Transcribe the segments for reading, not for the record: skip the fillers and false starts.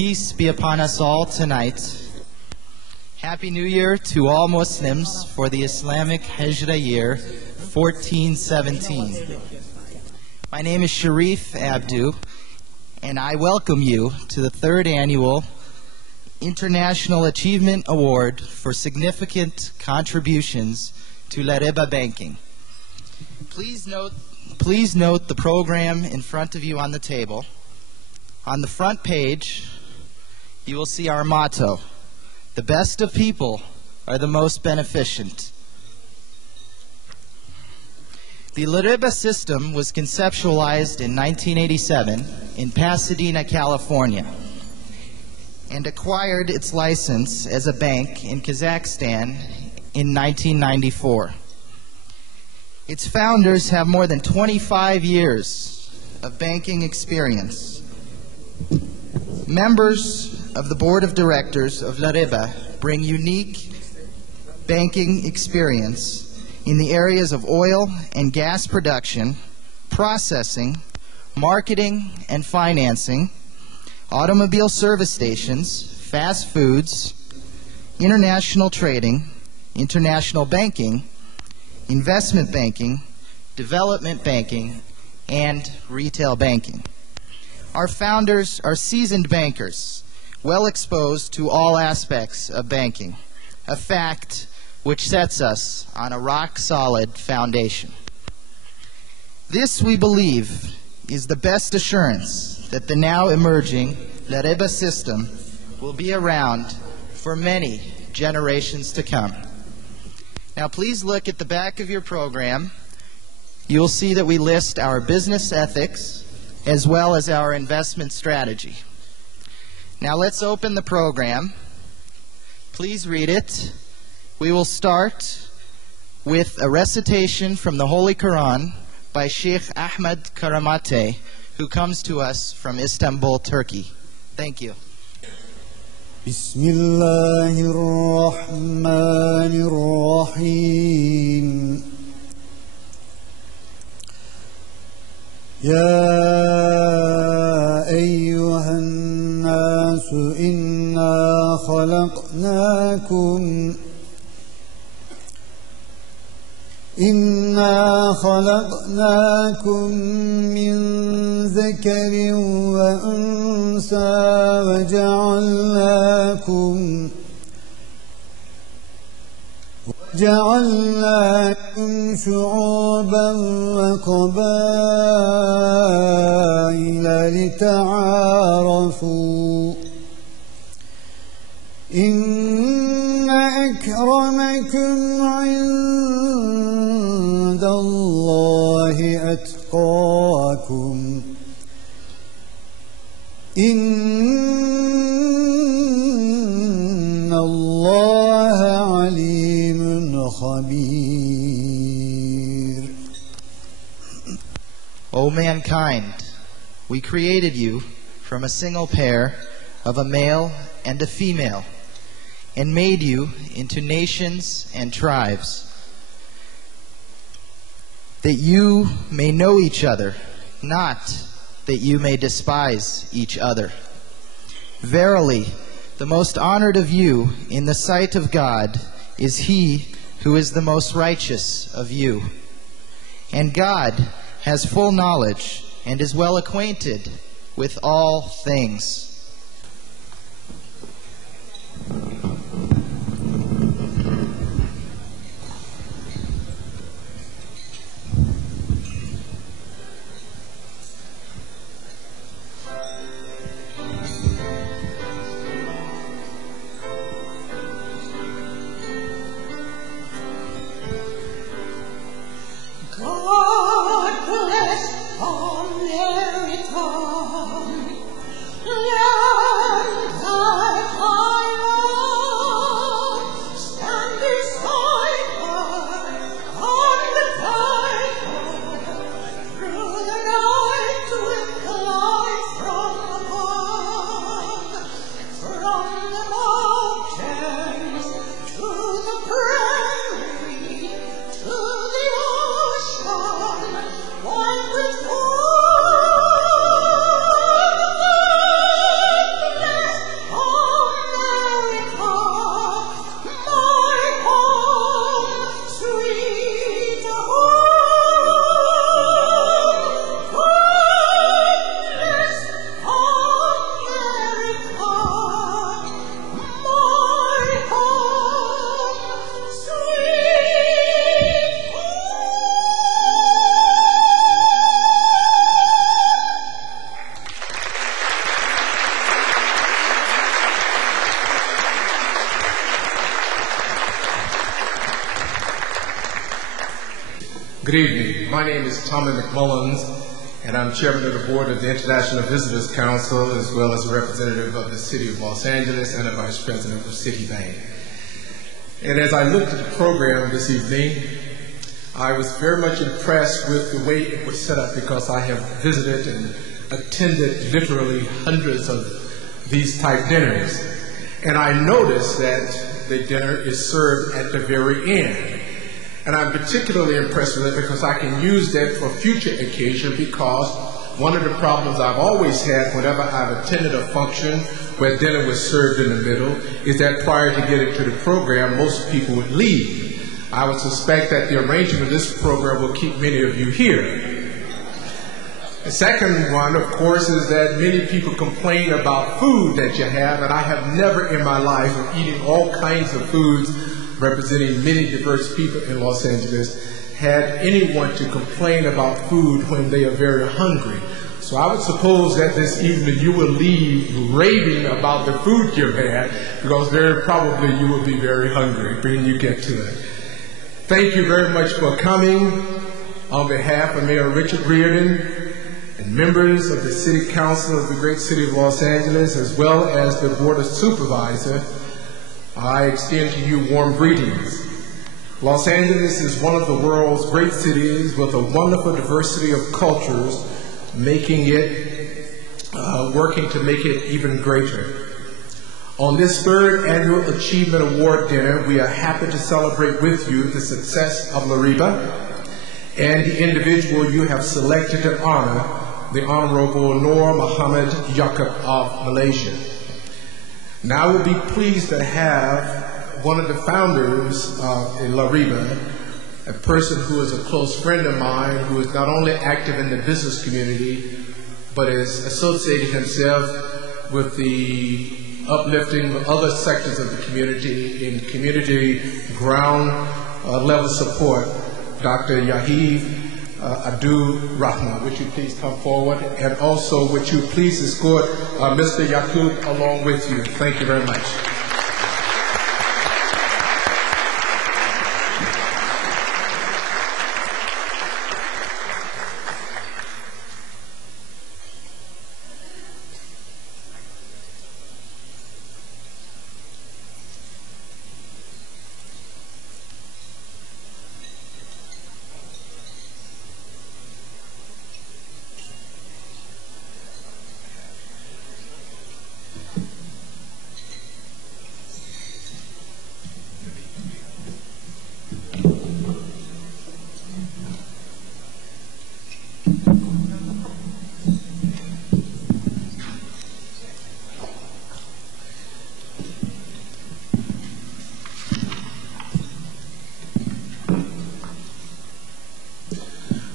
Peace be upon us all tonight. Happy New Year to all Muslims for the Islamic Hijra year 1417. My name is Sharif Abdu, and I welcome you to the third annual International Achievement Award for significant contributions to Lariba banking. Please note the program in front of you on the table. On the front page, you will see our motto: the best of people are the most beneficent. The Lariba system was conceptualized in 1987 in Pasadena, California, and acquired its license as a bank in Kazakhstan in 1994. Its founders have more than 25 years of banking experience. Members of the board of directors of Lariba bring unique banking experience in the areas of oil and gas production, processing, marketing and financing, automobile service stations, fast foods, international trading, international banking, investment banking, development banking, and retail banking. Our founders are seasoned bankers, well exposed to all aspects of banking, a fact which sets us on a rock-solid foundation. This, we believe, is the best assurance that the now emerging Lariba system will be around for many generations to come. Now please look at the back of your program. You will see that we list our business ethics as well as our investment strategy. Now let's open the program. Please read it. We will start with a recitation from the Holy Quran by Sheikh Ahmed Karamate, who comes to us from Istanbul, Turkey. Thank you. Bismillahirrahmanirrahim. Ya eyyuhan nasu inna khalaqnakum min zakarin wa unsa wa ja'alnakum shu'uban wa qabaila lita'arafu. Inna akramakum 'inda Allahi atqakum. Inna Allaha 'alimun khabir. O mankind, we created you from a single pair of a male and a female, and made you into nations and tribes, that you may know each other, not that you may despise each other. Verily, the most honored of you in the sight of God is he who is the most righteous of you. And God has full knowledge and is well acquainted with all things. God bless America, land that I love. Stand beside her on the tide, through the night twinkle lights from above, from the mountains to the prairie, to the ocean, one with Good evening. My name is Tommy McMullins, and I'm chairman of the board of the International Visitors Council, as well as a representative of the City of Los Angeles and a vice president of Citibank. And as I looked at the program this evening, I was very much impressed with the way it was set up, because I have visited and attended literally hundreds of these type dinners. And I noticed that the dinner is served at the very end. And I'm particularly impressed with it because I can use that for future occasion, because one of the problems I've always had whenever I've attended a function where dinner was served in the middle is that prior to getting to the program, most people would leave. I would suspect that the arrangement of this program will keep many of you here. The second one, of course, is that many people complain about food that you have, and I have never in my life of eating all kinds of foods representing many diverse people in Los Angeles, had anyone to complain about food when they are very hungry. So I would suppose that this evening you will leave raving about the food you've had, because very probably you will be very hungry when you get to it. Thank you very much for coming. On behalf of Mayor Richard Riordan and members of the City Council of the great city of Los Angeles, as well as the Board of Supervisors, I extend to you warm greetings. Los Angeles is one of the world's great cities with a wonderful diversity of cultures, making it, working to make it even greater. On this third annual Achievement Award dinner, we are happy to celebrate with you the success of Lariba and the individual you have selected to honor, the Honorable Mohamed Yakcop of Malaysia. Now we'll be pleased to have one of the founders in Lariba, a person who is a close friend of mine, who is not only active in the business community, but is associating himself with the uplifting of other sectors of the community in community ground level support. Dr. Yahib Abdul Rahman, would you please come forward? And also, would you please escort Mr. Yakcop along with you? Thank you very much.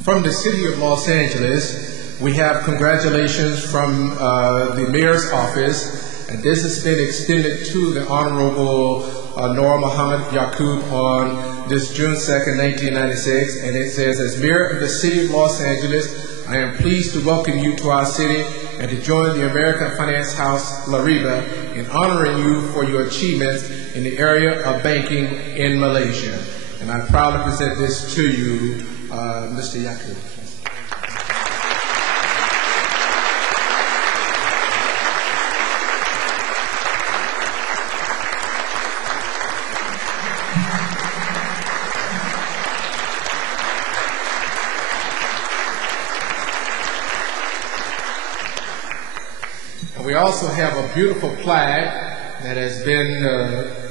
From the city of Los Angeles, we have congratulations from the mayor's office, and this has been extended to the Honorable Mohamed Yakcop on this June 2nd, 1996, and it says, as mayor of the city of Los Angeles, I am pleased to welcome you to our city and to join the American Finance House Lariba in honoring you for your achievements in the area of banking in Malaysia. And I proudly present this to you, Mr. Yakcop. And we also have a beautiful flag that has been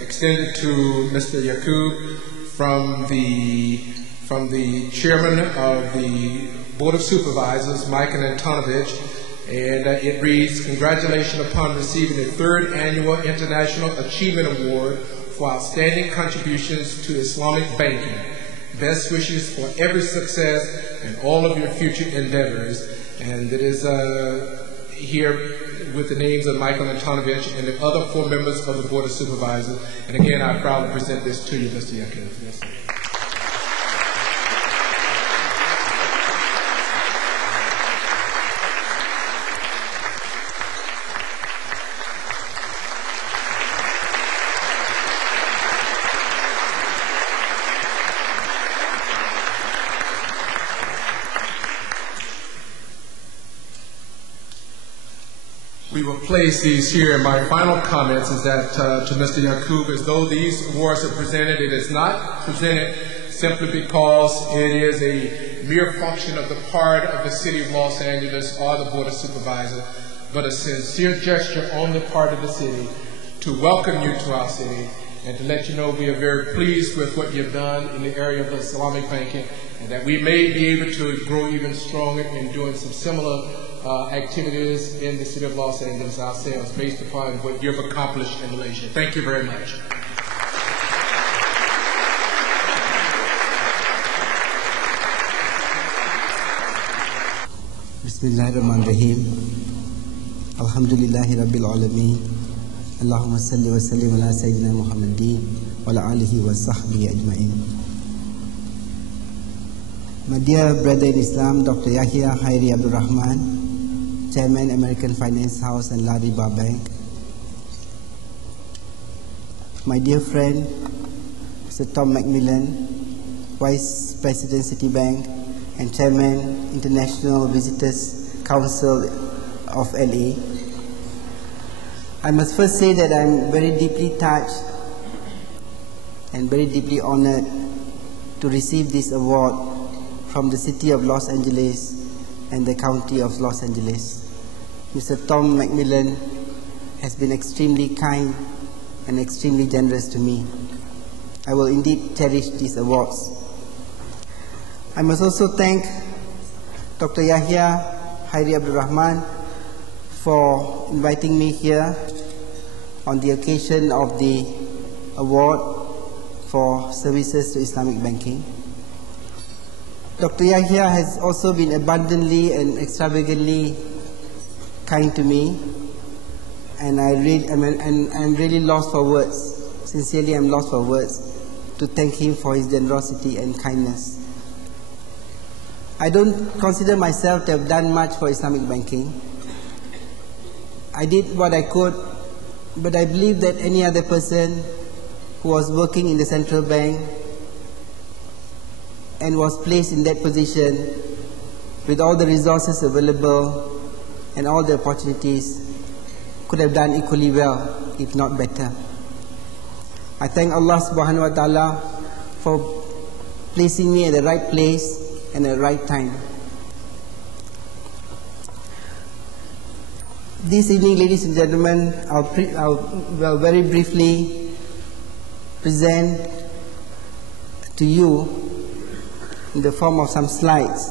extended to Mr. Yakcop from the chairman of the Board of Supervisors, Michael Antonovich, and it reads, congratulations upon receiving the third annual International Achievement Award for outstanding contributions to Islamic banking. Best wishes for every success and all of your future endeavors. And it is here with the names of Michael Antonovich and the other 4 members of the Board of Supervisors. And again, I proudly present this to you, Mr. Yakcop. Yes, sir. We will place these here. My final comments is that to Mr. Yakcop, as though these awards are presented, it is not presented simply because it is a mere function of the part of the City of Los Angeles or the Board of Supervisors, but a sincere gesture on the part of the city to welcome you to our city and to let you know we are very pleased with what you've done in the area of Islamic banking, and that we may be able to grow even stronger in doing some similar activities in the city of Los Angeles ourselves based upon what you've accomplished in Malaysia. Thank you very much. Bismillahirrahmanirrahim. Alhamdulillahi Rabbil Alameen. Allahumma salli wa sallim ala Sayyidina Muhammadin wa ala alihi wa sahbihi ajma'in. My dear brother in Islam, Dr. Yahya Khairi Abdul Rahman, Chairman, American Finance House and Lariba Bank. My dear friend, Mr. Tom Macmillan, Vice President Citibank and Chairman, International Visitors Council of LA. I must first say that I'm very deeply touched and very deeply honored to receive this award from the City of Los Angeles and the County of Los Angeles. Mr. Tom Macmillan has been extremely kind and extremely generous to me. I will indeed cherish these awards. I must also thank Dr. Yahya Khairi Abdul Rahman for inviting me here on the occasion of the award for services to Islamic banking. Dr. Yahya has also been abundantly and extravagantly kind to me, and I'm really lost for words. Sincerely, I'm lost for words to thank him for his generosity and kindness. I don't consider myself to have done much for Islamic banking. I did what I could, but I believe that any other person who was working in the central bank and was placed in that position with all the resources available and all the opportunities could have done equally well, if not better. I thank Allah subhanahu wa ta'ala for placing me at the right place and at the right time. This evening, ladies and gentlemen, I'll very briefly present to you in the form of some slides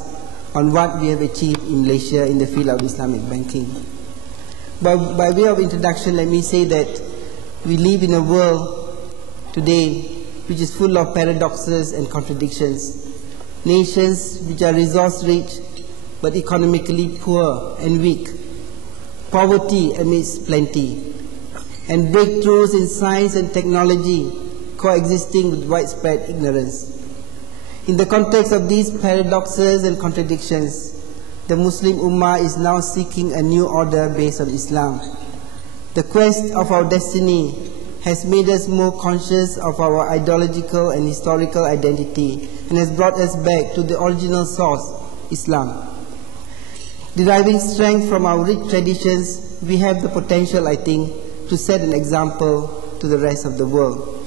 on what we have achieved in Malaysia in the field of Islamic banking. But by way of introduction, let me say that we live in a world today which is full of paradoxes and contradictions. Nations which are resource-rich but economically poor and weak, poverty amidst plenty, and breakthroughs in science and technology coexisting with widespread ignorance. In the context of these paradoxes and contradictions, the Muslim Ummah is now seeking a new order based on Islam. The quest of our destiny has made us more conscious of our ideological and historical identity and has brought us back to the original source, Islam. Deriving strength from our rich traditions, we have the potential, I think, to set an example to the rest of the world.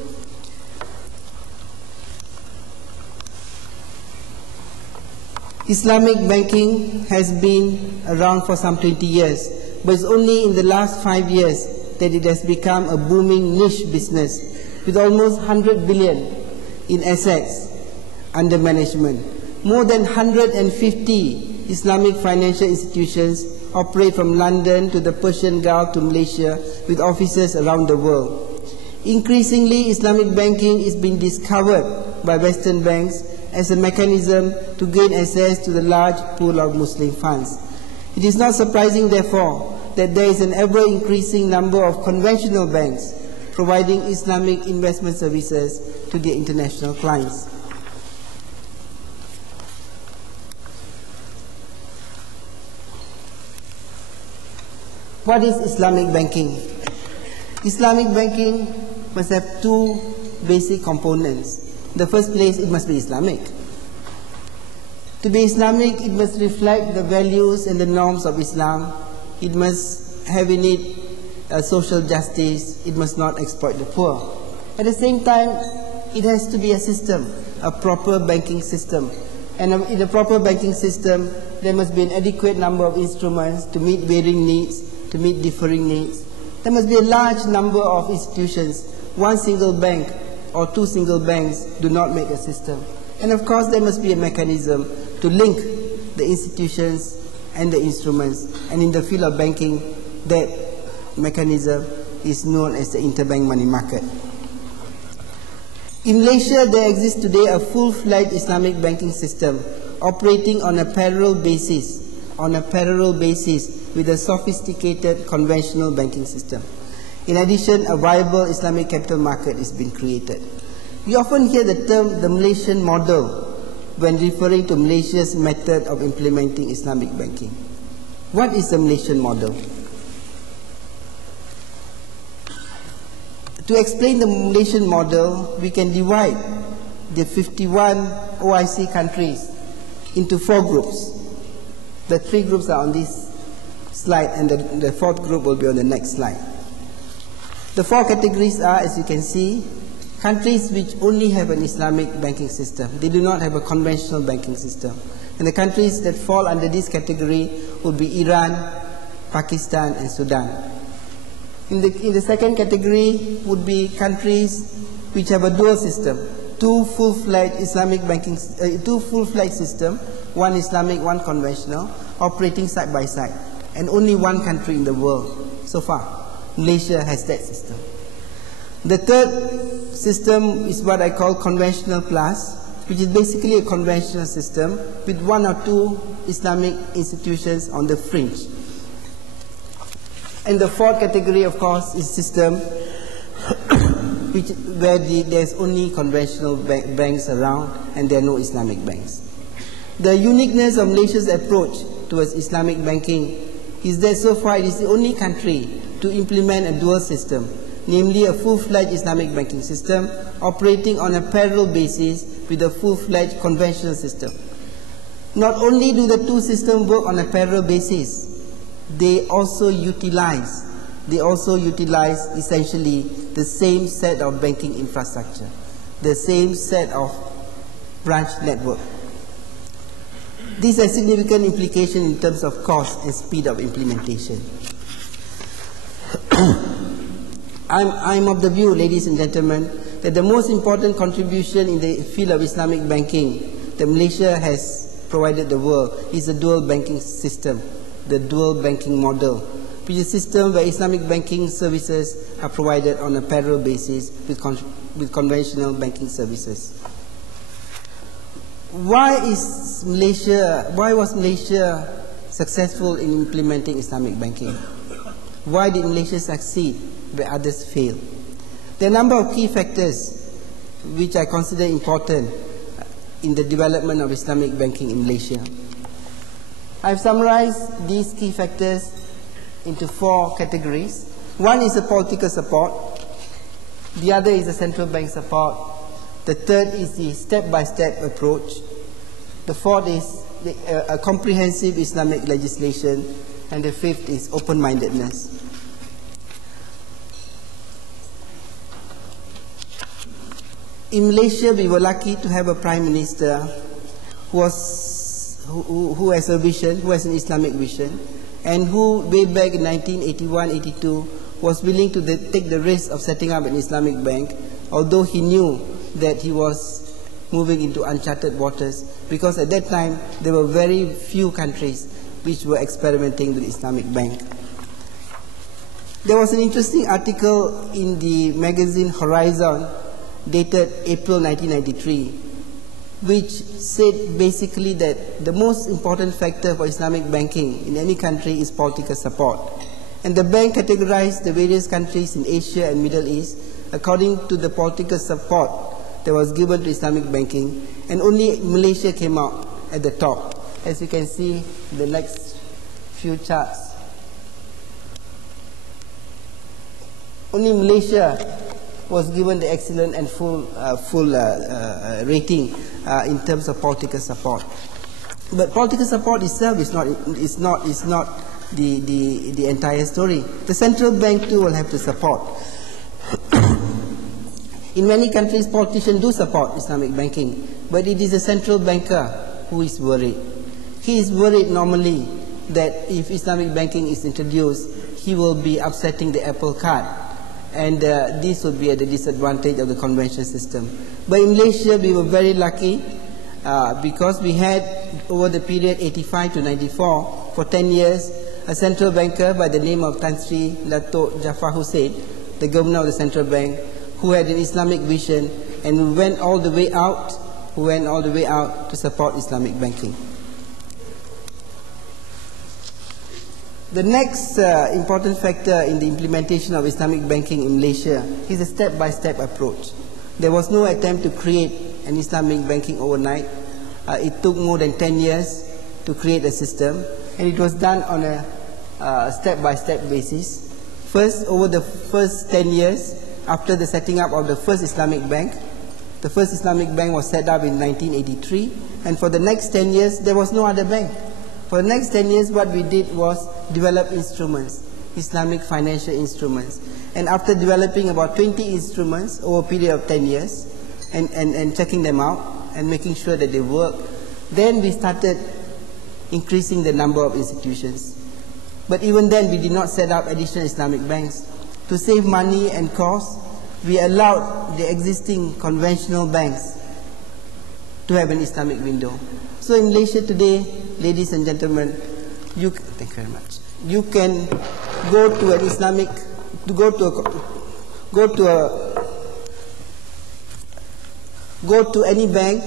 Islamic banking has been around for some 20 years, but it's only in the last 5 years that it has become a booming niche business with almost 100 billion in assets under management. More than 150 Islamic financial institutions operate from London to the Persian Gulf to Malaysia with offices around the world. Increasingly, Islamic banking is being discovered by Western banks as a mechanism to gain access to the large pool of Muslim funds. It is not surprising, therefore, that there is an ever-increasing number of conventional banks providing Islamic investment services to their international clients. What is Islamic banking? Islamic banking must have two basic components. In the first place, it must be Islamic. To be Islamic, it must reflect the values and the norms of Islam. It must have in it social justice, it must not exploit the poor. At the same time, it has to be a system, a proper banking system. And in a proper banking system, there must be an adequate number of instruments to meet varying needs, to meet differing needs. There must be a large number of institutions. One single bank or two single banks do not make a system. And of course, there must be a mechanism to link the institutions and the instruments. And in the field of banking, that mechanism is known as the interbank money market. In Malaysia, there exists today a full-fledged Islamic banking system operating on a parallel basis with a sophisticated conventional banking system. In addition, a viable Islamic capital market is being created. We often hear the term the Malaysian model when referring to Malaysia's method of implementing Islamic banking. What is the Malaysian model? To explain the Malaysian model, we can divide the 51 OIC countries into 4 groups. The 3 groups are on this slide, and the 4th group will be on the next slide. The 4 categories are, as you can see, countries which only have an Islamic banking system. They do not have a conventional banking system. And the countries that fall under this category would be Iran, Pakistan, and Sudan. In the second category would be countries which have a dual system, two full-fledged system, one Islamic, one conventional, operating side by side, and only one country in the world so far, Malaysia, has that system. The third system is what I call conventional plus, which is basically a conventional system with 1 or 2 Islamic institutions on the fringe. And the 4th category, of course, is system where there's only conventional banks around and there are no Islamic banks. The uniqueness of Malaysia's approach towards Islamic banking is that so far it is the only country to implement a dual system, namely a full-fledged Islamic banking system operating on a parallel basis with a full-fledged conventional system. Not only do the 2 systems work on a parallel basis, they also utilize essentially the same set of banking infrastructure, the same set of branch network. These have significant implications in terms of cost and speed of implementation. I'm of the view, ladies and gentlemen, that the most important contribution in the field of Islamic banking that Malaysia has provided the world is the dual banking system, the dual banking model, which is a system where Islamic banking services are provided on a parallel basis with conventional banking services. Why was Malaysia successful in implementing Islamic banking? Why did Malaysia succeed where others failed? There are a number of key factors which I consider important in the development of Islamic banking in Malaysia. I've summarized these key factors into 4 categories. One is the political support, the other is the central bank support, the third is the step-by-step approach, the 4th is a comprehensive Islamic legislation, and the 5th is open-mindedness. In Malaysia, we were lucky to have a Prime Minister who has a vision, who has an Islamic vision, and who way back in 1981-82 was willing to take the risk of setting up an Islamic bank, although he knew that he was moving into uncharted waters, because at that time there were very few countries which were experimenting with Islamic bank. There was an interesting article in the magazine Horizon dated April 1993 which said basically that the most important factor for Islamic banking in any country is political support. And the bank categorized the various countries in Asia and Middle East according to the political support that was given to Islamic banking, and only Malaysia came out at the top, as you can see in the next few charts. Only Malaysia was given the excellent and full rating in terms of political support. But political support itself is not the entire story. The central bank too will have to support. In many countries, politicians do support Islamic banking, but it is a central banker who is worried. He is worried normally that if Islamic banking is introduced, he will be upsetting the apple cart, and this would be at the disadvantage of the conventional system. But in Malaysia, we were very lucky because we had, over the period 85 to 94, for 10 years, a central banker by the name of Tan Sri Dato' Jaafar Hussain, the governor of the central bank, who had an Islamic vision and who went all the way out to support Islamic banking. The next important factor in the implementation of Islamic banking in Malaysia is a step-by-step approach. There was no attempt to create an Islamic banking overnight. It took more than 10 years to create a system, and it was done on a step-by-step basis. First, over the first 10 years, after the setting up of the first Islamic bank, the first Islamic bank was set up in 1983, and for the next 10 years, there was no other bank. For the next 10 years, what we did was develop instruments, Islamic financial instruments. And after developing about 20 instruments over a period of 10 years, and checking them out, and making sure that they work, then we started increasing the number of institutions. But even then, we did not set up additional Islamic banks. To save money and cost, we allowed the existing conventional banks to have an Islamic window. So in Malaysia today, ladies and gentlemen, thank you very much. You can go to an Islamic, go to any bank,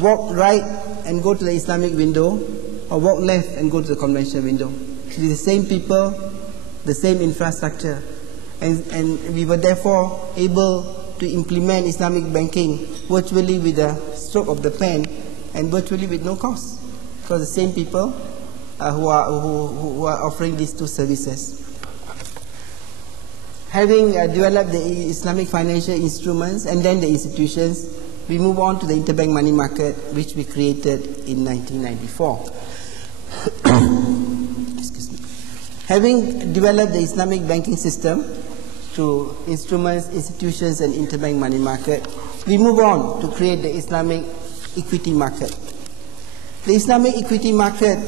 walk right and go to the Islamic window, or walk left and go to the conventional window. It is the same people, the same infrastructure, and we were therefore able to implement Islamic banking virtually with a stroke of the pen and virtually with no cost, because the same people who are offering these two services. Having developed the Islamic financial instruments and then the institutions, we move on to the interbank money market, which we created in 1994. Excuse me. Having developed the Islamic banking system through instruments, institutions, and interbank money market, we move on to create the Islamic equity market. The Islamic equity market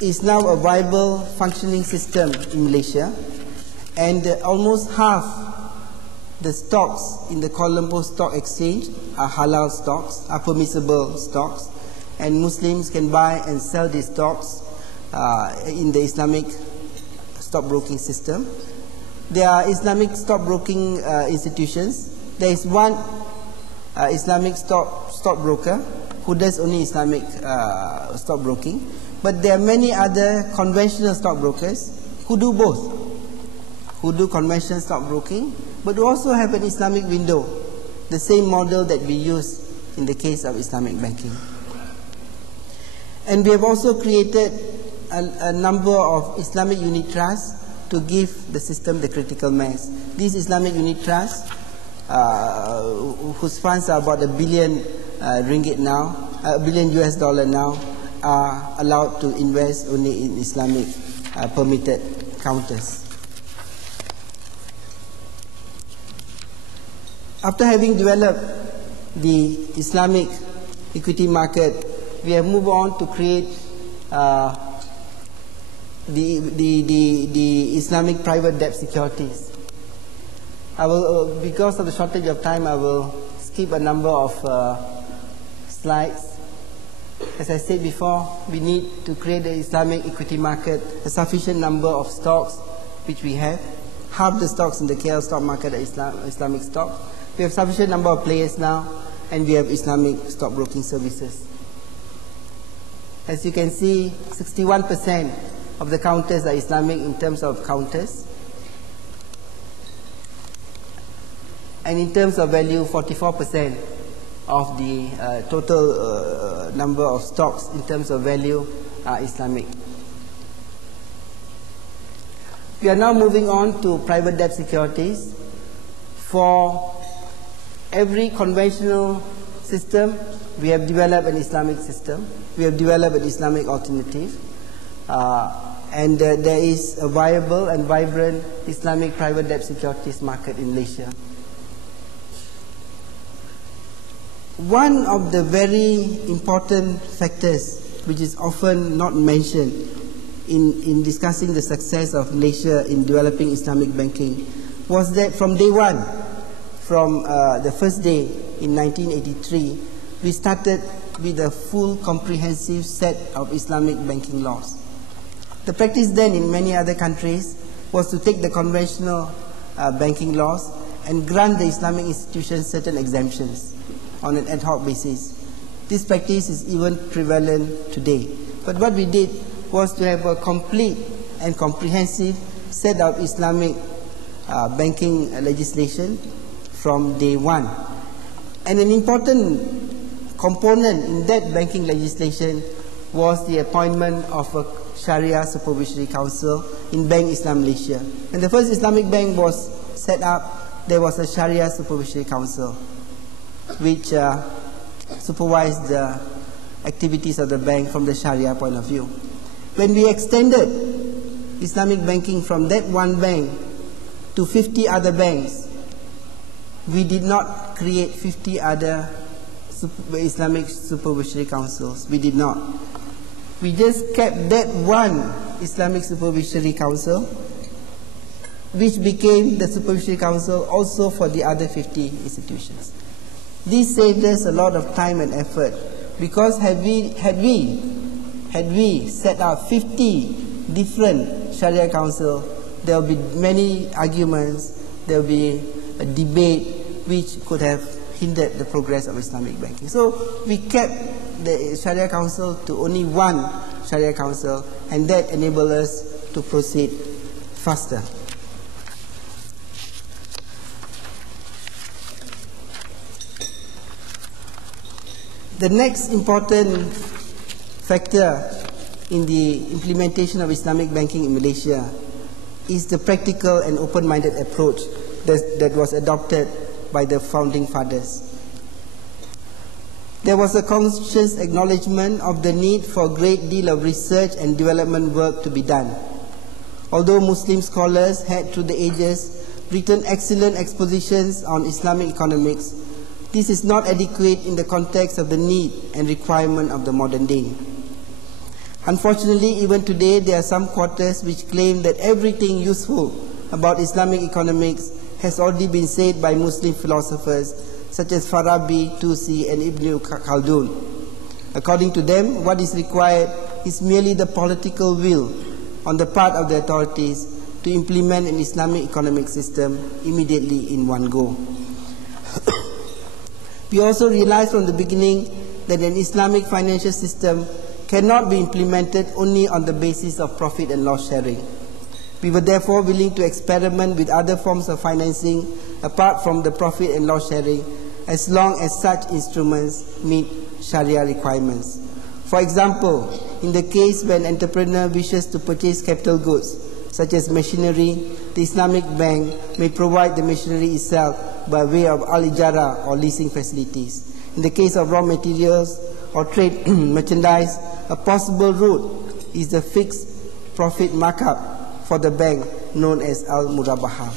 is now a viable, functioning system in Malaysia, and almost half the stocks in the Kuala Lumpur Stock Exchange are halal stocks, are permissible stocks, and Muslims can buy and sell these stocks in the Islamic stockbroking system. There are Islamic stockbroking institutions. There is one Islamic stockbroker who does only Islamic stockbroking, but there are many other conventional stockbrokers who do both, who do conventional stockbroking, but who also have an Islamic window, the same model that we use in the case of Islamic banking. And we have also created a number of Islamic unit trusts to give the system the critical mass. These Islamic unit trusts, whose funds are about $1 billion ringgit now, $1 billion US dollar now, are allowed to invest only in Islamic permitted counters. After having developed the Islamic equity market, we have moved on to create the Islamic private debt securities. I will, because of the shortage of time, I will skip a number of slides. As I said before, we need to create the Islamic equity market, a sufficient number of stocks, which we have. Half the stocks in the KL stock market are Islamic stocks. We have sufficient number of players now, and we have Islamic stockbroking services. As you can see, 61% of the counters are Islamic in terms of counters. And in terms of value, 44% of the total number of stocks in terms of value are Islamic. We are now moving on to private debt securities. For every conventional system, we have developed an Islamic system. We have developed an Islamic alternative. and there is a viable and vibrant Islamic private debt securities market in Malaysia. One of the very important factors which is often not mentioned in discussing the success of Malaysia in developing Islamic banking was that from day one, from the first day in 1983, we started with a full comprehensive set of Islamic banking laws. The practice then in many other countries was to take the conventional banking laws and grant the Islamic institutions certain exemptions on an ad hoc basis. This practice is even prevalent today. But what we did was to have a complete and comprehensive set of Islamic banking legislation from day one. And an important component in that banking legislation was the appointment of a Sharia Supervisory Council in Bank Islam Malaysia. When the first Islamic bank was set up, there was a Sharia Supervisory Council which supervised the activities of the bank from the Sharia point of view. When we extended Islamic banking from that one bank to 50 other banks, we did not create 50 other Islamic Supervisory Councils. We did not. We just kept that one Islamic Supervisory Council, which became the Supervisory Council also for the other 50 institutions. This saved us a lot of time and effort, because had we set up 50 different Sharia Council, there will be many arguments, there will be a debate which could have hindered the progress of Islamic banking. So we kept the Sharia Council to only one Sharia Council, and that enabled us to proceed faster. The next important factor in the implementation of Islamic banking in Malaysia is the practical and open-minded approach that was adopted by the founding fathers. There was a conscious acknowledgement of the need for a great deal of research and development work to be done. Although Muslim scholars had through the ages written excellent expositions on Islamic economics, this is not adequate in the context of the need and requirement of the modern day. Unfortunately, even today, there are some quarters which claim that everything useful about Islamic economics has already been said by Muslim philosophers such as Farabi, Tusi, and Ibn Khaldun. According to them, what is required is merely the political will on the part of the authorities to implement an Islamic economic system immediately in one go. We also realized from the beginning that an Islamic financial system cannot be implemented only on the basis of profit and loss sharing. We were therefore willing to experiment with other forms of financing apart from the profit and loss sharing, as long as such instruments meet Sharia requirements. For example, in the case when an entrepreneur wishes to purchase capital goods, such as machinery, the Islamic bank may provide the machinery itself by way of al-ijara or leasing facilities. In the case of raw materials or trade merchandise, a possible route is the fixed profit markup for the bank known as al-murabaha.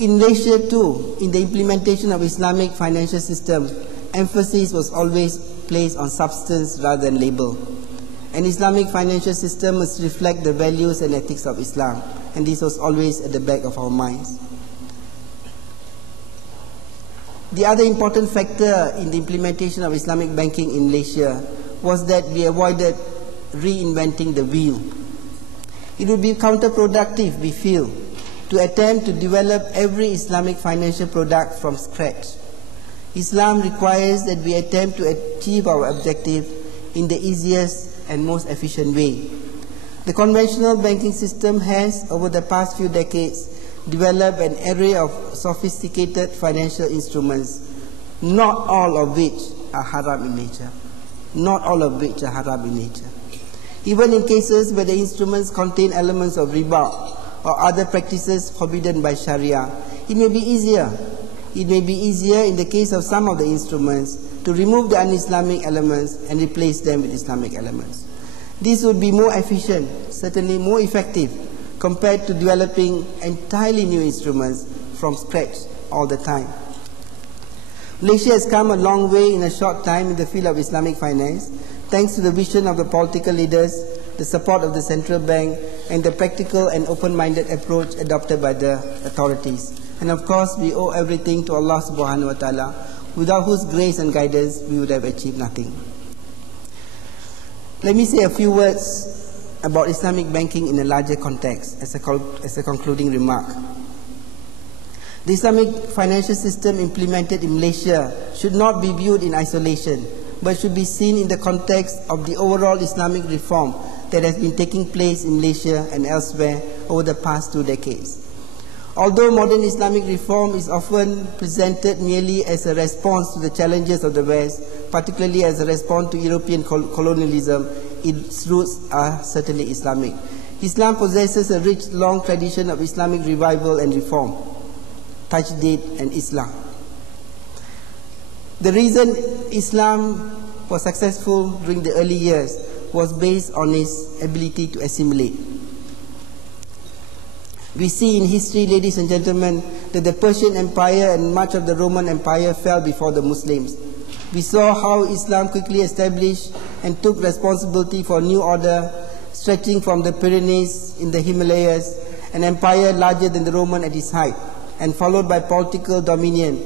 In Malaysia too, in the implementation of Islamic financial system, emphasis was always placed on substance rather than label. An Islamic financial system must reflect the values and ethics of Islam, and this was always at the back of our minds. The other important factor in the implementation of Islamic banking in Malaysia was that we avoided reinventing the wheel. It would be counterproductive, we feel, to attempt to develop every Islamic financial product from scratch. Islam requires that we attempt to achieve our objective in the easiest and most efficient way. The conventional banking system has, over the past few decades, developed an array of sophisticated financial instruments, not all of which are haram in nature. Not all of which are haram in nature. Even in cases where the instruments contain elements of riba or other practices forbidden by Sharia, it may be easier. It may be easier in the case of some of the instruments to remove the un-Islamic elements and replace them with Islamic elements. This would be more efficient, certainly more effective, compared to developing entirely new instruments from scratch all the time. Malaysia has come a long way in a short time in the field of Islamic finance, thanks to the vision of the political leaders, the support of the central bank, and the practical and open-minded approach adopted by the authorities. And of course, we owe everything to Allah subhanahu wa ta'ala, without whose grace and guidance we would have achieved nothing. Let me say a few words about Islamic banking in a larger context as a concluding remark. The Islamic financial system implemented in Malaysia should not be viewed in isolation, but should be seen in the context of the overall Islamic reform that has been taking place in Malaysia and elsewhere over the past 2 decades. Although modern Islamic reform is often presented merely as a response to the challenges of the West, particularly as a response to European colonialism, its roots are certainly Islamic. Islam possesses a rich, long tradition of Islamic revival and reform, Tajdid and Islam. The reason Islam was successful during the early years was based on its ability to assimilate. We see in history, ladies and gentlemen, that the Persian Empire and much of the Roman Empire fell before the Muslims. We saw how Islam quickly established and took responsibility for a new order stretching from the Pyrenees in the Himalayas, an empire larger than the Roman at its height, and followed by political dominion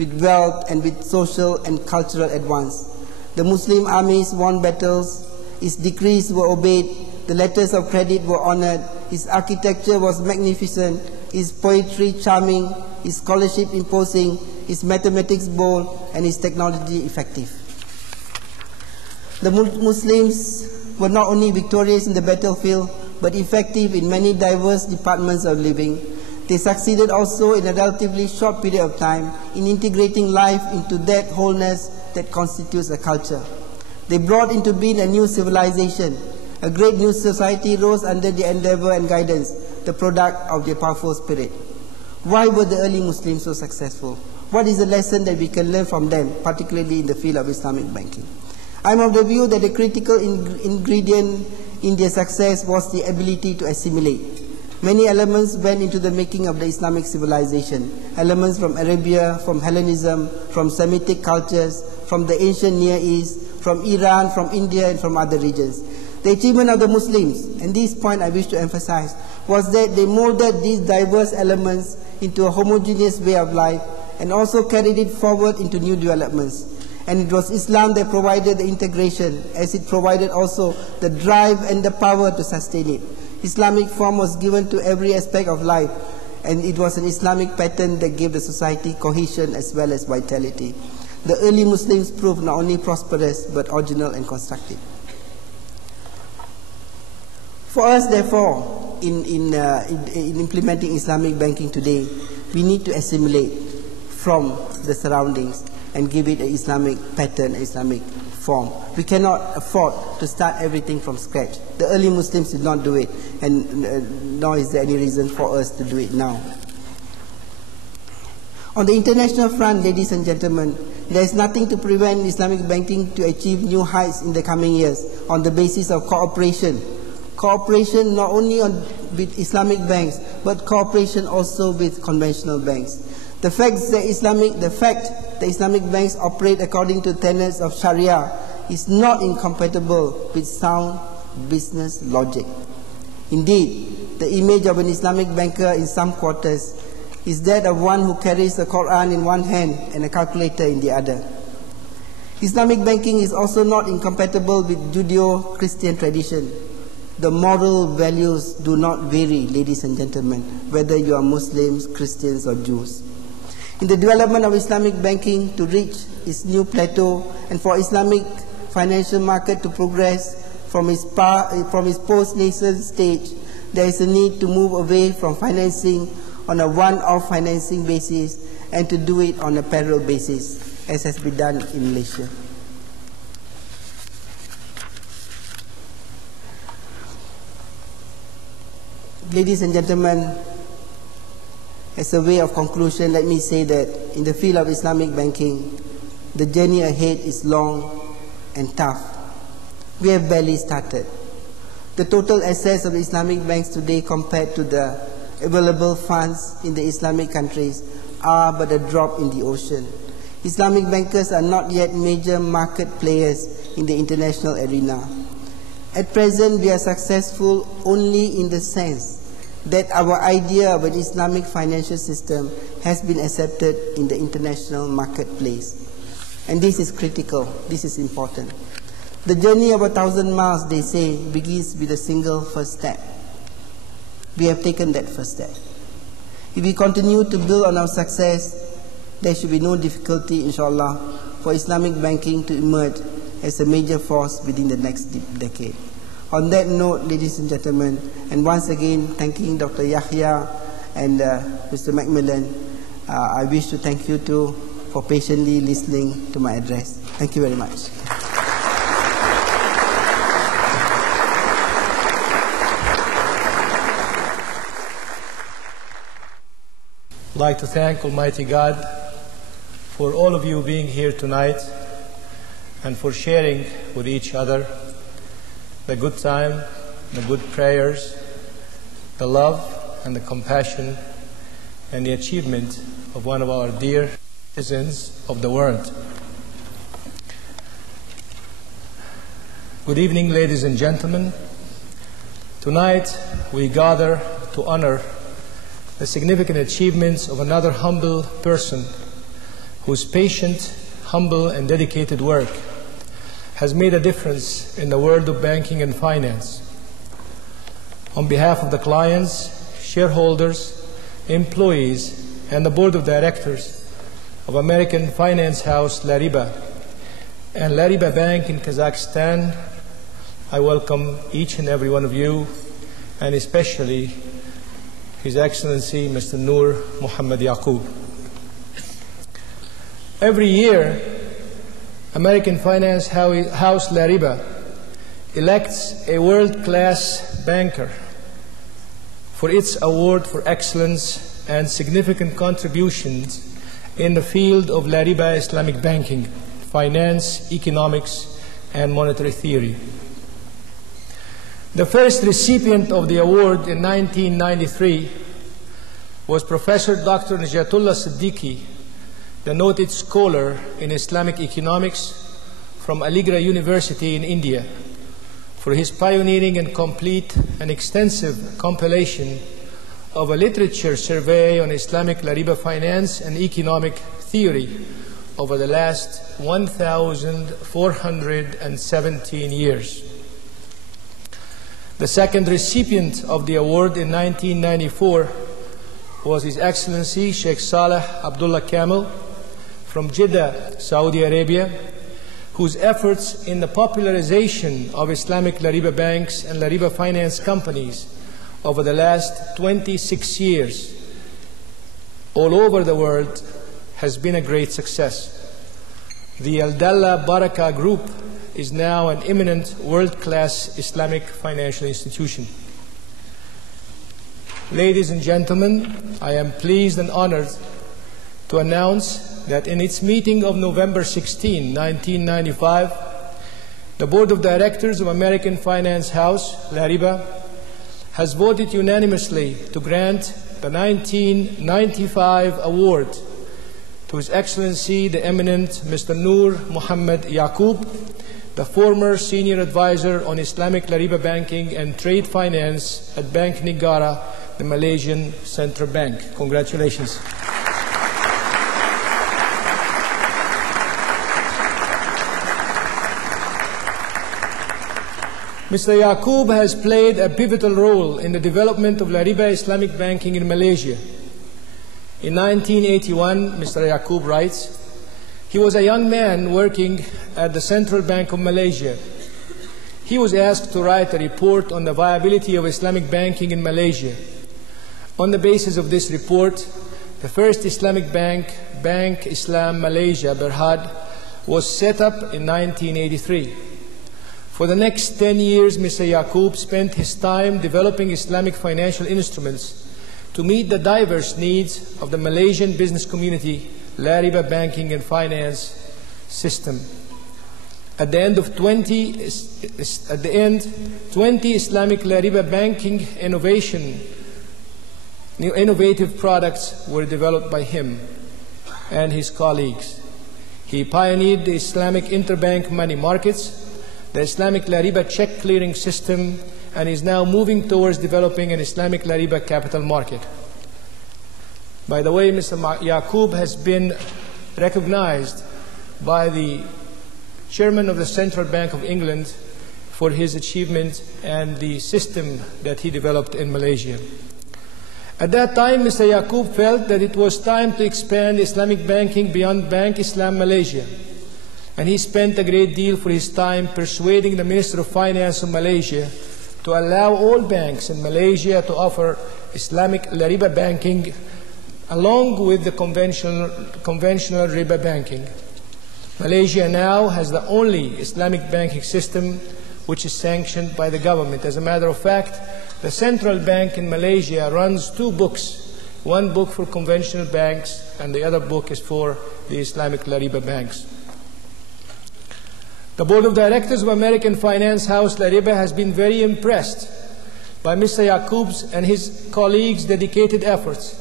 with wealth and with social and cultural advance. The Muslim armies won battles, its decrees were obeyed, the letters of credit were honored, its architecture was magnificent, its poetry charming, its scholarship imposing, its mathematics bold, and its technology effective. The Muslims were not only victorious in the battlefield, but effective in many diverse departments of living. They succeeded also in a relatively short period of time in integrating life into that wholeness that constitutes a culture. They brought into being a new civilization. A great new society rose under their endeavor and guidance, the product of their powerful spirit. Why were the early Muslims so successful? What is the lesson that we can learn from them, particularly in the field of Islamic banking? I am of the view that the critical ingredient in their success was the ability to assimilate. Many elements went into the making of the Islamic civilization. Elements from Arabia, from Hellenism, from Semitic cultures, from the ancient Near East, from Iran, from India, and from other regions. The achievement of the Muslims, and this point I wish to emphasize, was that they molded these diverse elements into a homogeneous way of life and also carried it forward into new developments. And it was Islam that provided the integration, as it provided also the drive and the power to sustain it. Islamic form was given to every aspect of life, and it was an Islamic pattern that gave the society cohesion as well as vitality. The early Muslims proved not only prosperous but original and constructive. For us, therefore, in implementing Islamic banking today, we need to assimilate from the surroundings and give it an Islamic pattern, Islamic form. We cannot afford to start everything from scratch. The early Muslims did not do it, and nor is there any reason for us to do it now. On the international front, ladies and gentlemen, there is nothing to prevent Islamic banking to achieve new heights in the coming years on the basis of cooperation. Cooperation not only with Islamic banks, but cooperation also with conventional banks. The fact that Islamic banks operate according to tenets of Sharia is not incompatible with sound business logic. Indeed, the image of an Islamic banker in some quarters is that of one who carries the Quran in one hand and a calculator in the other. Islamic banking is also not incompatible with Judeo-Christian tradition. The moral values do not vary, ladies and gentlemen, whether you are Muslims, Christians, or Jews. In the development of Islamic banking to reach its new plateau and for Islamic financial market to progress from its post-nascent stage, there is a need to move away from financing on a one-off financing basis and to do it on a parallel basis, as has been done in Malaysia. Ladies and gentlemen, as a way of conclusion, let me say that in the field of Islamic banking, The journey ahead is long and tough. We have barely started. The total assets of the Islamic banks today compared to the available funds in the Islamic countries are but a drop in the ocean. Islamic bankers are not yet major market players in the international arena. At present, we are successful only in the sense that our idea of an Islamic financial system has been accepted in the international marketplace. And this is critical, this is important. The journey of 1,000 miles, they say, begins with a single first step. We have taken that first step. If we continue to build on our success, there should be no difficulty, inshallah, for Islamic banking to emerge as a major force within the next decade. On that note, ladies and gentlemen, and once again thanking Dr. Yahya and Mr. Macmillan, I wish to thank you too for patiently listening to my address. Thank you very much. I'd like to thank Almighty God for all of you being here tonight and for sharing with each other the good time, the good prayers, the love and the compassion and the achievement of one of our dear citizens of the world. Good evening, ladies and gentlemen. Tonight we gather to honor the significant achievements of another humble person whose patient, humble and dedicated work has made a difference in the world of banking and finance. On behalf of the clients, shareholders, employees and the board of directors of American finance house Lariba and Lariba Bank in Kazakhstan, I welcome each and every one of you, and especially His Excellency Mr. Mohamed Yakcop. Every year, American finance house Lariba elects a world-class banker for its award for excellence and significant contributions in the field of Lariba Islamic banking, finance, economics, and monetary theory. The first recipient of the award in 1993 was Professor Dr. Najatullah Siddiqui, the noted scholar in Islamic economics from Aligarh University in India, for his pioneering and complete and extensive compilation of a literature survey on Islamic Lariba finance and economic theory over the last 1,417 years. The second recipient of the award in 1994 was His Excellency Sheikh Saleh Abdullah Kamel from Jeddah, Saudi Arabia, whose efforts in the popularization of Islamic Lariba banks and Lariba finance companies over the last 26 years all over the world has been a great success. The Al-Dalla Baraka Group is now an eminent world-class Islamic financial institution. Ladies and gentlemen, I am pleased and honored to announce that in its meeting of November 16, 1995, the Board of Directors of American Finance House, Lariba, has voted unanimously to grant the 1995 award to His Excellency the eminent Mr. Mohamed Yakcop, the former senior advisor on Islamic Lariba banking and trade finance at Bank Negara, the Malaysian Central Bank. Congratulations. Mr. Yakcop has played a pivotal role in the development of Lariba Islamic banking in Malaysia. In 1981, Mr. Yakcop writes, he was a young man working at the Central Bank of Malaysia. He was asked to write a report on the viability of Islamic banking in Malaysia. On the basis of this report, the first Islamic bank, Bank Islam Malaysia Berhad, was set up in 1983. For the next 10 years, Mr. Yakcop spent his time developing Islamic financial instruments to meet the diverse needs of the Malaysian business community, Lariba banking and finance, system. At the end, 20 Islamic Lariba banking innovative products were developed by him and his colleagues. He pioneered the Islamic interbank money markets, the Islamic Lariba check clearing system, and is now moving towards developing an Islamic Lariba capital market. By the way, Mr. Yakcop has been recognized by the Chairman of the Central Bank of England for his achievement and the system that he developed in Malaysia. At that time, Mr. Yakcop felt that it was time to expand Islamic banking beyond Bank Islam Malaysia. And he spent a great deal for his time persuading the Minister of Finance of Malaysia to allow all banks in Malaysia to offer Islamic Lariba banking along with the conventional riba banking. Malaysia now has the only Islamic banking system which is sanctioned by the government. As a matter of fact, the central bank in Malaysia runs two books, one book for conventional banks and the other book is for the Islamic Lariba banks. The Board of Directors of American finance house Lariba has been very impressed by Mr. Yakcop's and his colleagues' dedicated efforts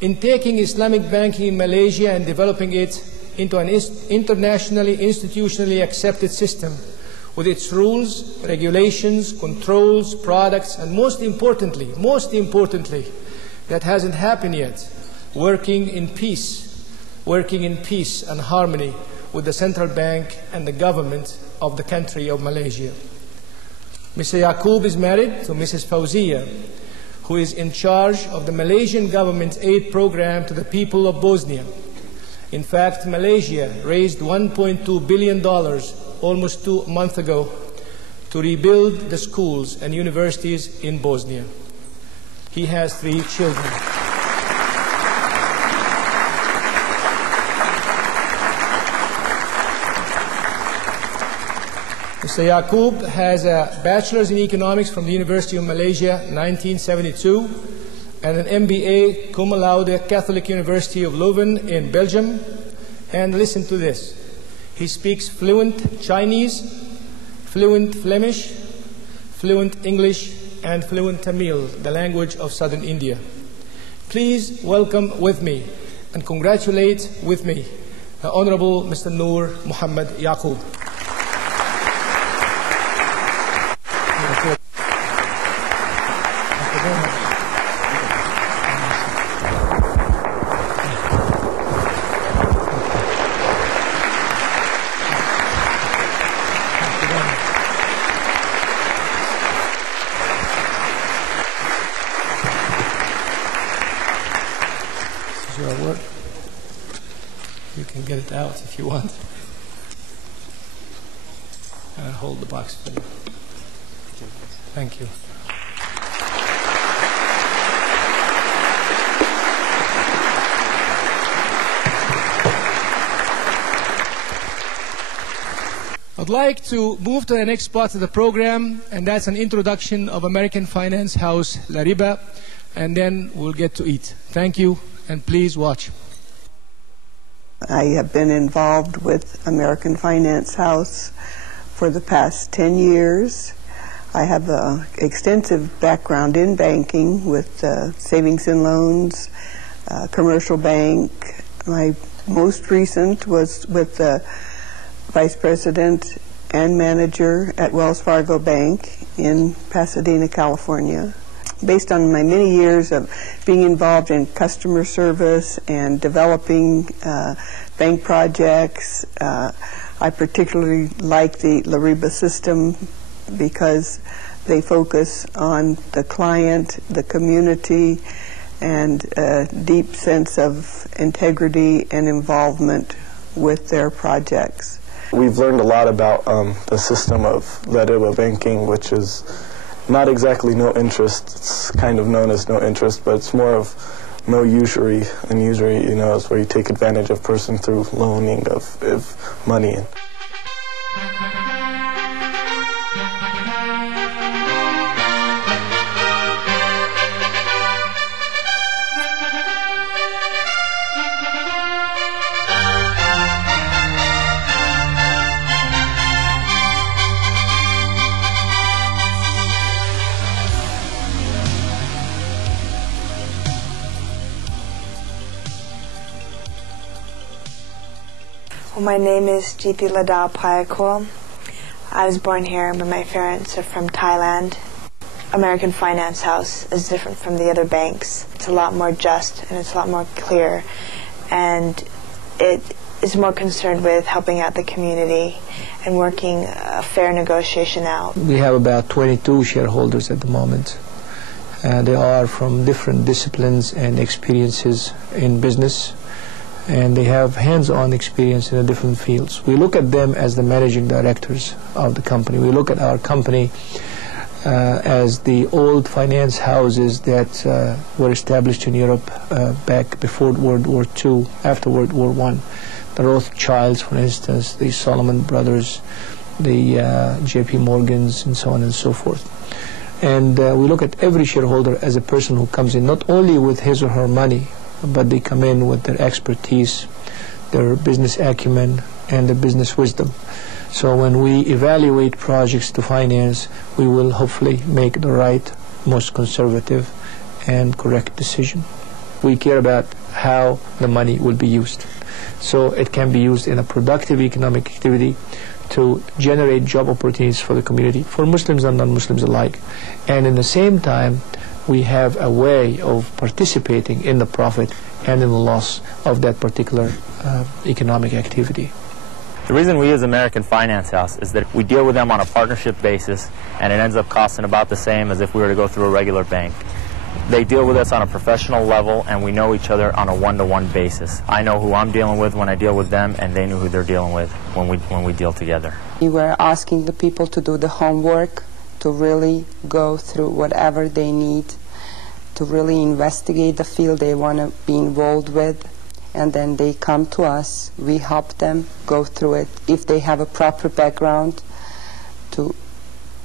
in taking Islamic banking in Malaysia and developing it into an internationally, institutionally accepted system with its rules, regulations, controls, products, and most importantly, that hasn't happened yet, working in peace and harmony with the central bank and the government of the country of Malaysia. Mr. Yakcop is married to Mrs. Fauzia, who is in charge of the Malaysian government's aid program to the people of Bosnia. In fact, Malaysia raised $1.2 billion almost 2 months ago to rebuild the schools and universities in Bosnia. He has 3 children. Mr. Yakcop has a bachelor's in economics from the University of Malaysia, 1972, and an MBA cum laude Catholic University of Leuven in Belgium. And listen to this. He speaks fluent Chinese, fluent Flemish, fluent English, and fluent Tamil, the language of southern India. Please welcome with me and congratulate with me the Honorable Mr. Mohamed Yakcop. You can get it out if you want. Hold the box for you. Thank you. I'd like to move to the next part of the program, and that's an introduction of American finance house Lariba, and then we'll get to eat. Thank you, and please watch. I have been involved with American Finance House for the past 10 years. I have an extensive background in banking with savings and loans, commercial bank. My most recent was with the Vice President and Manager at Wells Fargo Bank in Pasadena, California. Based on my many years of being involved in customer service and developing bank projects, I particularly like the Lariba system because they focus on the client, the community, and a deep sense of integrity and involvement with their projects. We've learned a lot about the system of Lariba banking, which is not exactly no interest. It's kind of known as no interest, but it's more of no usury. And usury, you know, is where you take advantage of person through loaning of money. My name is Jiti Lada Payakul. I was born here, but my parents are from Thailand. American Finance House is different from the other banks. It's a lot more just and it's a lot more clear, and it is more concerned with helping out the community and working a fair negotiation out. We have about 22 shareholders at the moment. They are from different disciplines and experiences in business, and they have hands-on experience in the different fields. We look at them as the managing directors of the company. We look at our company as the old finance houses that were established in Europe back before World War II, after World War I. The Rothschilds, for instance, the Solomon Brothers, the J.P. Morgans, and so on and so forth. And we look at every shareholder as a person who comes in not only with his or her money, but they come in with their expertise, their business acumen, and their business wisdom. So when we evaluate projects to finance, we will hopefully make the right, most conservative, and correct decision. We care about how the money will be used. So it can be used in a productive economic activity to generate job opportunities for the community, for Muslims and non-Muslims alike. And in the same time, we have a way of participating in the profit and in the loss of that particular economic activity. The reason we use American Finance House is that we deal with them on a partnership basis, and it ends up costing about the same as if we were to go through a regular bank. They deal with us on a professional level, and we know each other on a one-to-one basis. I know who I'm dealing with when I deal with them, and they know who they're dealing with when we deal together. We were asking the people to do the homework, to really go through whatever they need, to really investigate the field they want to be involved with, and then they come to us. We help them go through it. If they have a proper background, to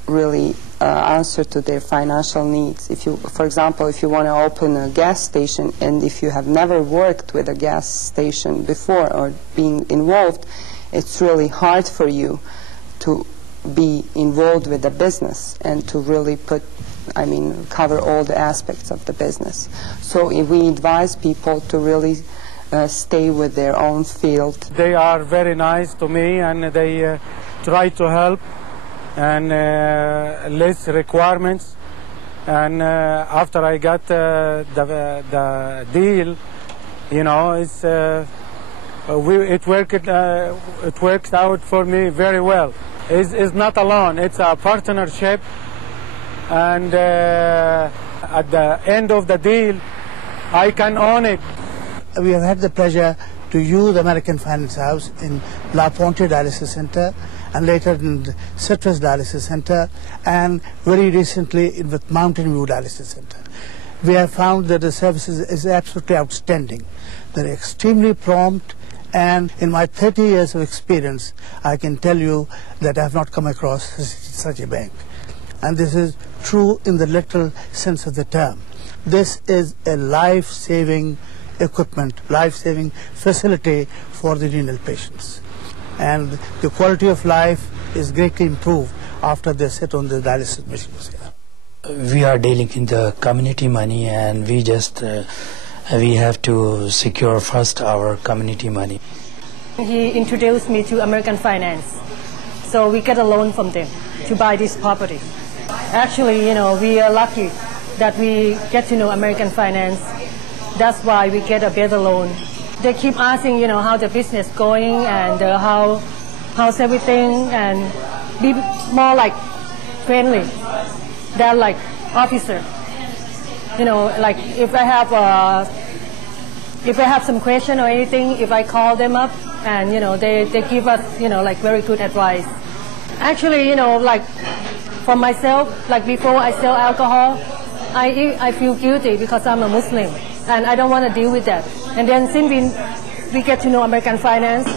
really answer to their financial needs. If you, for example, if you want to open a gas station, and if you have never worked with a gas station before or been involved, it's really hard for you to be involved with the business and to really cover all the aspects of the business. So we advise people to really stay with their own field. They are very nice to me, and they try to help and less requirements. And after I got the deal, you know, it worked out for me very well. It's not alone, it's a partnership, and at the end of the deal, I can own it. We have had the pleasure to use American Finance House in La Ponte Dialysis Center, and later in the Citrus Dialysis Center, and very recently with Mountain View Dialysis Center. We have found that the services is absolutely outstanding. They're extremely prompt, and in my 30 years of experience, I can tell you that I have not come across such a bank. And this is true in the literal sense of the term. This is a life-saving equipment, life-saving facility for the renal patients. And the quality of life is greatly improved after they sit on the dialysis machines here. We are dealing in the community money, and we have to secure first our community money. He introduced me to American Finance, so we get a loan from them to buy this property. Actually, you know, we are lucky that we get to know American Finance. That's why we get a better loan. They keep asking, you know, how the business going and how's everything, and be more like friendly than like officer. You know, like if I have some question or anything, if I call them up, and you know, they give us, you know, like very good advice. Actually, you know, like for myself, like before I sell alcohol, I feel guilty because I'm a Muslim, and I don't want to deal with that. And then since we get to know American Finance,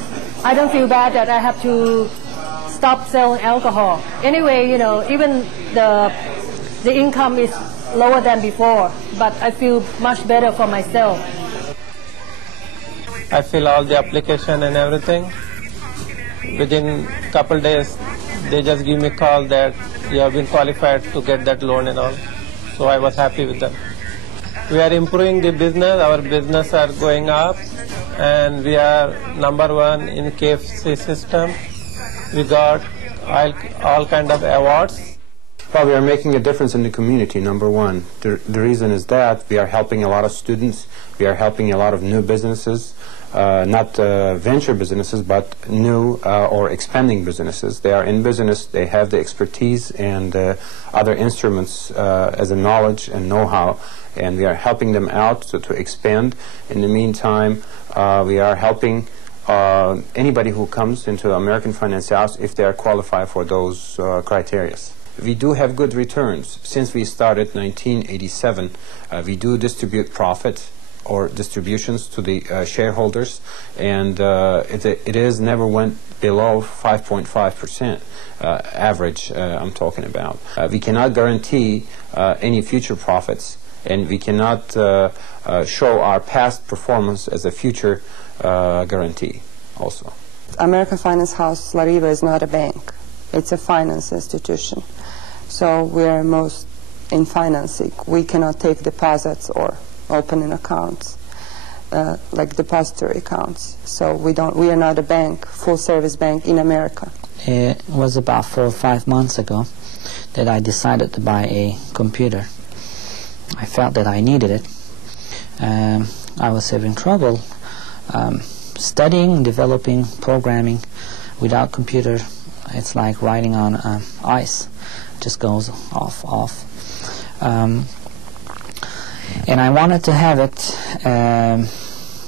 I don't feel bad that I have to stop selling alcohol. Anyway, you know, even the income is lower than before, but I feel much better for myself. I fill all the application and everything. Within a couple days, they just give me a call that you have been qualified to get that loan and all. So I was happy with that. We are improving the business. Our business are going up, and we are #1 in KFC system. We got all kind of awards. Well, we are making a difference in the community, #1. The reason is that we are helping a lot of students. We are helping a lot of new businesses, not venture businesses, but new or expanding businesses. They are in business, they have the expertise and other instruments as a knowledge and know-how, and we are helping them out to expand. In the meantime, we are helping anybody who comes into American Finance House if they are qualified for those criteria. We do have good returns. Since we started 1987, we do distribute profit or distributions to the shareholders, and it is never went below 5.5% average. I'm talking about. We cannot guarantee any future profits, and we cannot show our past performance as a future guarantee also. American Finance House Lariba is not a bank. It's a finance institution. So we are most in financing. We cannot take deposits or opening accounts, like depository accounts. So we are not a bank, full service bank in America. It was about 4 or 5 months ago that I decided to buy a computer. I felt that I needed it. I was having trouble studying, developing, programming. Without computer, it's like riding on ice. It just goes off. And I wanted to have it,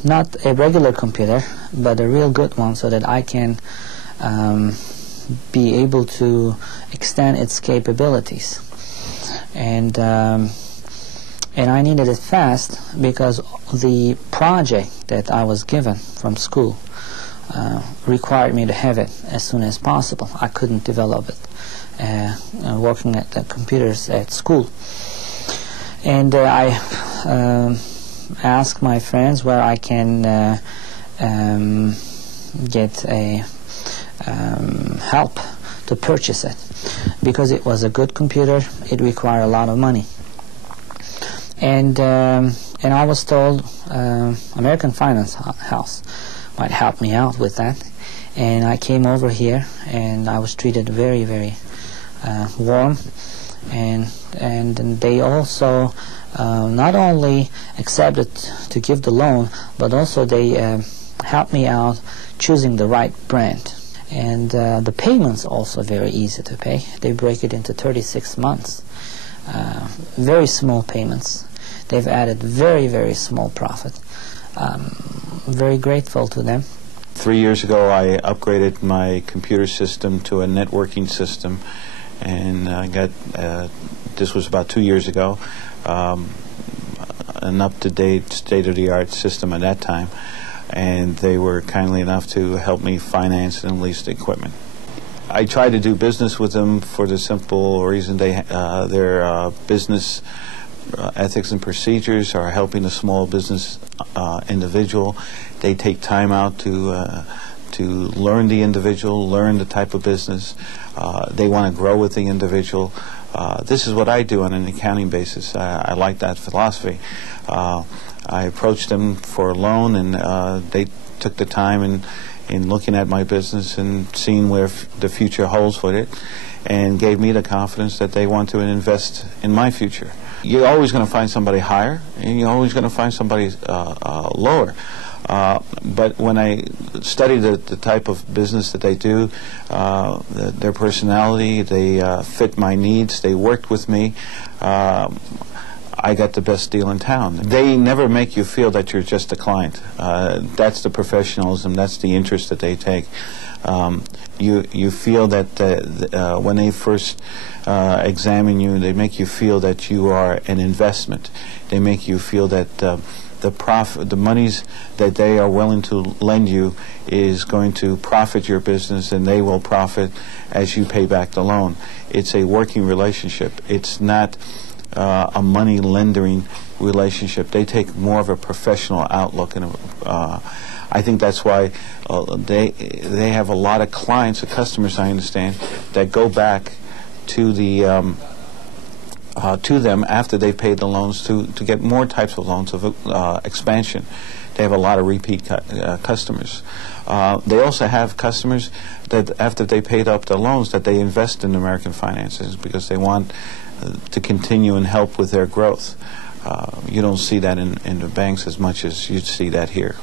not a regular computer, but a real good one, so that I can be able to extend its capabilities. And I needed it fast because the project that I was given from school required me to have it as soon as possible. I couldn't develop it working at the computers at school. And I asked my friends where I can get a help to purchase it, because it was a good computer. It required a lot of money. And I was told American Finance House might help me out with that. And I came over here, and I was treated very, very warm. And they also not only accepted to give the loan, but also they helped me out choosing the right brand. And the payments also very easy to pay. They break it into 36 months. Very small payments. They've added very, very small profit. Very grateful to them. 3 years ago, I upgraded my computer system to a networking system, and I got, this was about 2 years ago, an up-to-date, state-of-the-art system at that time, and they were kindly enough to help me finance and lease the equipment. I tried to do business with them for the simple reason their business ethics and procedures are helping a small business individual. They take time out to learn the individual, learn the type of business. They want to grow with the individual. This is what I do on an accounting basis. I like that philosophy. I approached them for a loan, and they took the time in looking at my business and seeing where the future holds with it, and gave me the confidence that they want to invest in my future. You're always going to find somebody higher, and you're always going to find somebody lower. But when I study the type of business that they do, their personality, they fit my needs, they worked with me, I got the best deal in town. They never make you feel that you're just a client. That's the professionalism, that's the interest that they take. You feel that when they first examine you, they make you feel that you are an investment. They make you feel that the monies that they are willing to lend you is going to profit your business, and they will profit as you pay back the loan. It's a working relationship. It's not a money lending relationship. They take more of a professional outlook, and I think that's why they have a lot of clients, or customers, I understand, that go back to the to them after they've paid the loans to get more types of loans of expansion. They have a lot of repeat customers. They also have customers that after they paid up the loans that they invest in American finances because they want to continue and help with their growth. You don't see that in the banks as much as you'd see that here.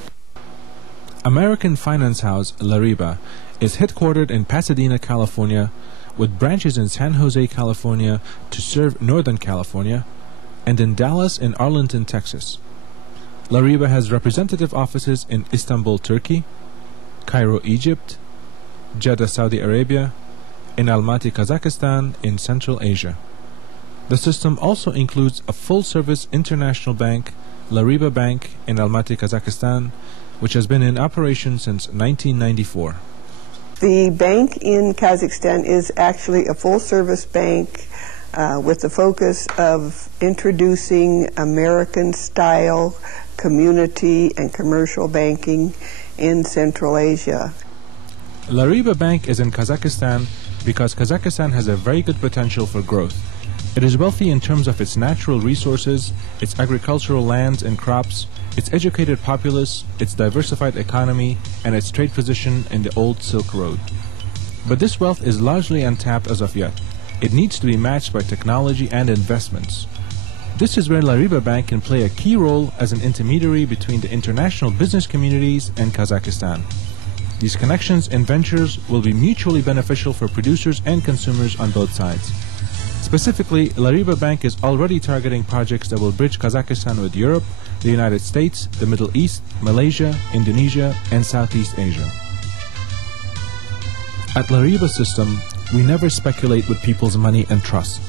American finance house Lariba is headquartered in Pasadena, California, with branches in San Jose, California to serve Northern California, and in Dallas and Arlington, Texas. Lariba has representative offices in Istanbul, Turkey, Cairo, Egypt, Jeddah, Saudi Arabia, and Almaty, Kazakhstan in Central Asia. The system also includes a full-service international bank, Lariba Bank in Almaty, Kazakhstan, which has been in operation since 1994. The bank in Kazakhstan is actually a full-service bank with the focus of introducing American-style community and commercial banking in Central Asia. Lariba Bank is in Kazakhstan because Kazakhstan has a very good potential for growth. It is wealthy in terms of its natural resources, its agricultural lands and crops, its educated populace, its diversified economy, and its trade position in the old Silk Road. But this wealth is largely untapped as of yet. It needs to be matched by technology and investments. This is where Lariba Bank can play a key role as an intermediary between the international business communities and Kazakhstan. These connections and ventures will be mutually beneficial for producers and consumers on both sides. Specifically, Lariba Bank is already targeting projects that will bridge Kazakhstan with Europe, the United States, the Middle East, Malaysia, Indonesia, and Southeast Asia. At Lariba System, we never speculate with people's money and trust.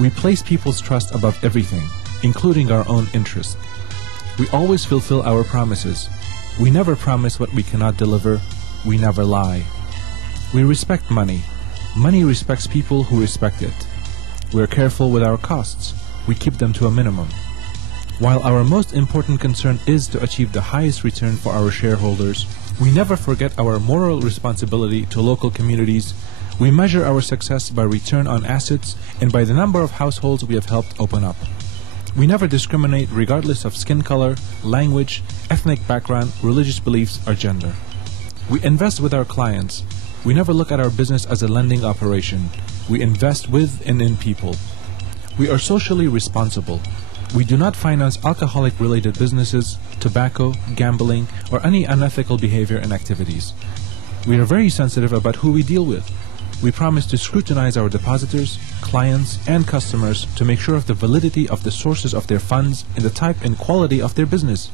We place people's trust above everything, including our own interest. We always fulfill our promises. We never promise what we cannot deliver. We never lie. We respect money. Money respects people who respect it. We're careful with our costs. We keep them to a minimum. While our most important concern is to achieve the highest return for our shareholders, we never forget our moral responsibility to local communities. We measure our success by return on assets and by the number of households we have helped open up. We never discriminate regardless of skin color, language, ethnic background, religious beliefs, or gender. We invest with our clients. We never look at our business as a lending operation. We invest with and in people. We are socially responsible. We do not finance alcoholic-related businesses, tobacco, gambling, or any unethical behavior and activities. We are very sensitive about who we deal with. We promise to scrutinize our depositors, clients, and customers to make sure of the validity of the sources of their funds and the type and quality of their business.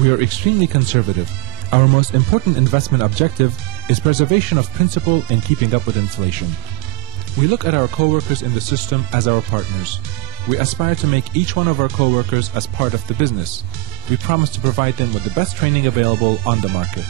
We are extremely conservative. Our most important investment objective is preservation of principal and keeping up with inflation. We look at our co-workers in the system as our partners. We aspire to make each one of our co-workers as part of the business. We promise to provide them with the best training available on the market.